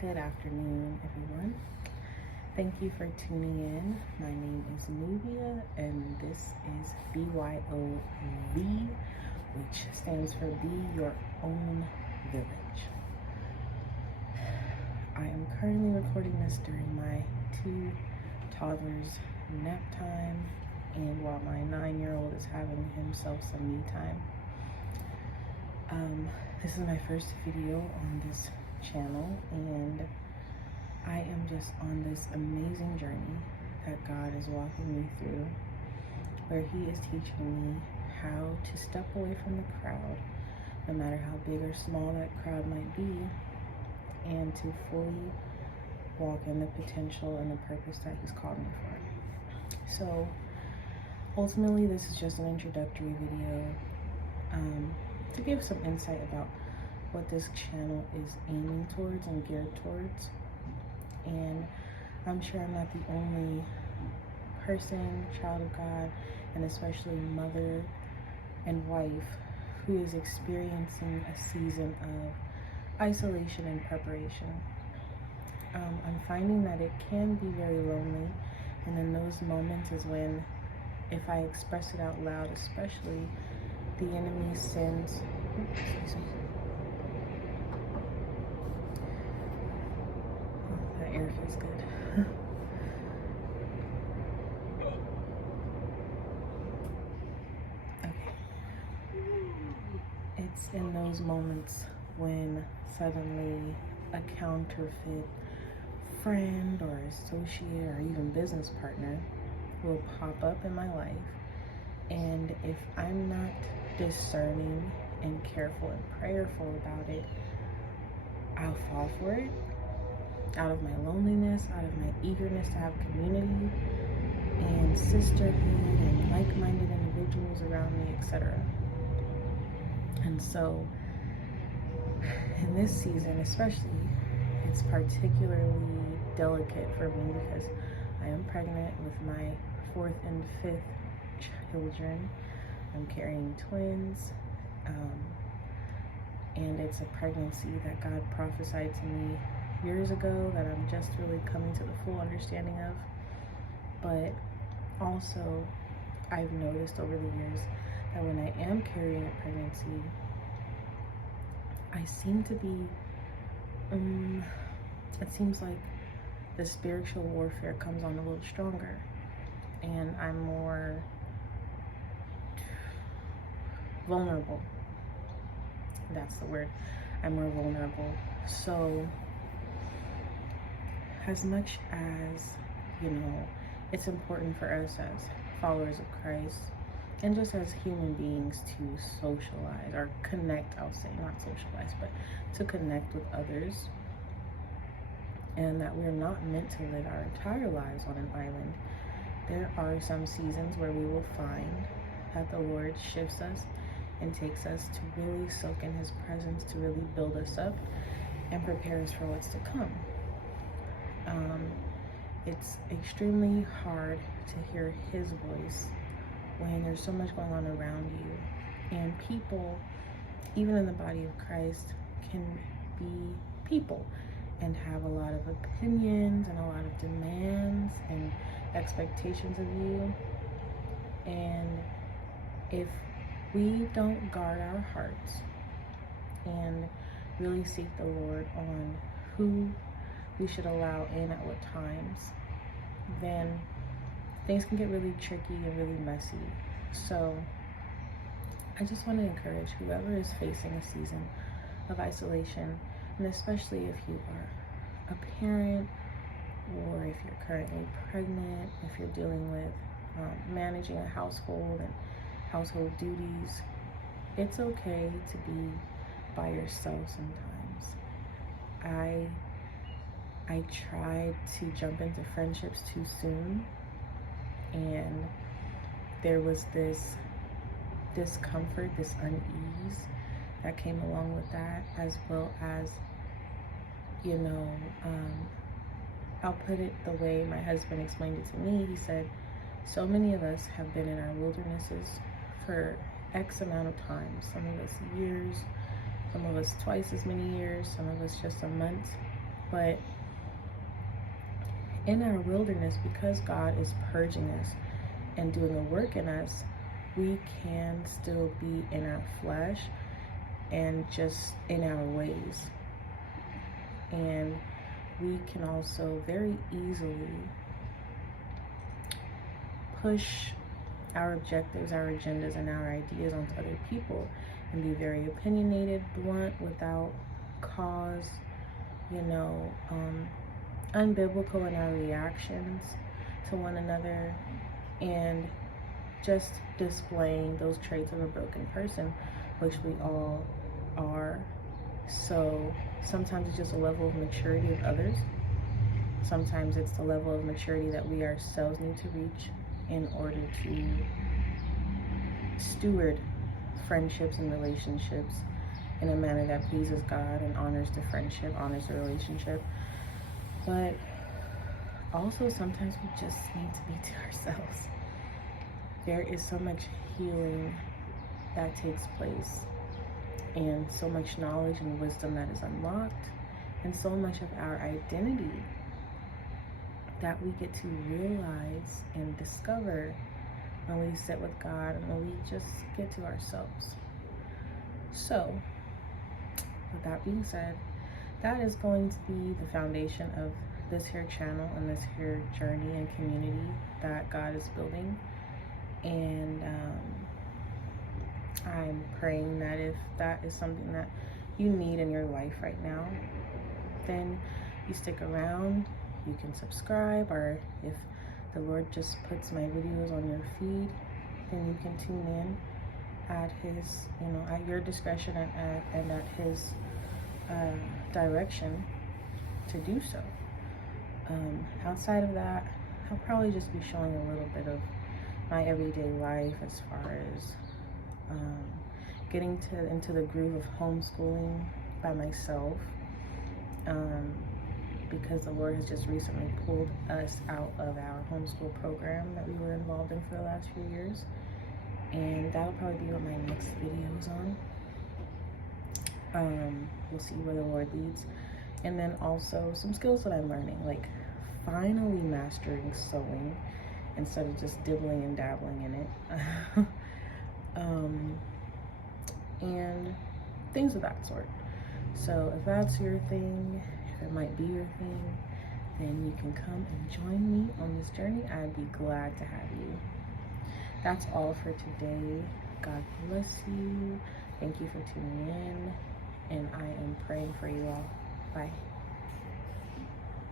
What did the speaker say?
Good afternoon, everyone. Thank you for tuning in. My name is Nubia, and this is BYOV, which stands for Be Your Own Village. I am currently recording this during my 2 toddlers' nap time, and while my 9-year-old is having himself some me time. This is my first video on this channel, and I am just on this amazing journey that God is walking me through, where He is teaching me how to step away from the crowd, no matter how big or small that crowd might be, and to fully walk in the potential and the purpose that He's called me for. So ultimately, this is just an introductory video to give some insight about what this channel is aiming towards and geared towards. And I'm sure I'm not the only person, child of God, and especially mother and wife, who is experiencing a season of isolation and preparation. I'm finding that it can be very lonely, and in those moments is when, if I express it out loud especially, the enemy sends, that air feels good. Okay. It's in those moments when suddenly a counterfeit friend or associate or even business partner will pop up in my life, and if I'm not discerning and careful and prayerful about it, I'll fall for it out of my loneliness, out of my eagerness to have community and sisterhood and like-minded individuals around me, etc. And so in this season especially, it's particularly delicate for me because I am pregnant with my 4th and 5th children. I'm carrying twins, and it's a pregnancy that God prophesied to me years ago that I'm just really coming to the full understanding of. But also, I've noticed over the years that when I am carrying a pregnancy, I seem to be, it seems like the spiritual warfare comes on a little stronger, and I'm more vulnerable. That's the word. I'm more vulnerable. So as much as, it's important for us as followers of Christ and just as human beings to socialize or connect, I'll say, not socialize, but to connect with others, and that we're not meant to live our entire lives on an island, there are some seasons where we will find that the Lord shifts us and takes us to really soak in His presence, to really build us up and prepare us for what's to come. It's extremely hard to hear His voice when there's so much going on around you, and people, even in the body of Christ, can be people and have a lot of opinions and a lot of demands and expectations of you. And if we don't guard our hearts and really seek the Lord on who we should allow in at what times, then things can get really tricky and really messy. So I just want to encourage whoever is facing a season of isolation, and especially if you are a parent, or if you're currently pregnant, if you're dealing with managing a household and household duties, it's okay to be by yourself sometimes. I tried to jump into friendships too soon, and there was this discomfort, this unease that came along with that, as well as, I'll put it the way my husband explained it to me. He said, so many of us have been in our wildernesses for X amount of time. Some of us years, some of us twice as many years, some of us just a month. But in our wilderness, because God is purging us and doing a work in us, we can still be in our flesh and just in our ways. And we can also very easily push our objectives, our agendas, and our ideas onto other people and be very opinionated, blunt, without cause, unbiblical in our reactions to one another, and just displaying those traits of a broken person, which we all are. So sometimes it's just a level of maturity of others. Sometimes it's the level of maturity that we ourselves need to reach in order to steward friendships and relationships in a manner that pleases God and honors the friendship, honors the relationship. But also sometimes we just need to be to ourselves. There is so much healing that takes place, and so much knowledge and wisdom that is unlocked, and so much of our identity that we get to realize and discover when we sit with God and when we just get to ourselves. So, with that being said, that is going to be the foundation of this here channel and this here journey and community that God is building. And I'm praying that if that is something that you need in your life right now, then you stick around, you can subscribe, or if the Lord just puts my videos on your feed, then you can tune in at his, at your discretion and at his direction to do so. Outside of that, I'll probably just be showing a little bit of my everyday life as far as getting into the groove of homeschooling by myself, because the Lord has just recently pulled us out of our homeschool program that we were involved in for the last few years, and that'll probably be what my next video is on. We'll see where the Lord leads. And then also some skills that I'm learning, like finally mastering sewing instead of just dibbling and dabbling in it. And things of that sort. So if that's your thing, if it might be your thing, then you can come and join me on this journey. I'd be glad to have you. That's all for today. God bless you. Thank you for tuning in, and I am praying for you all. Bye.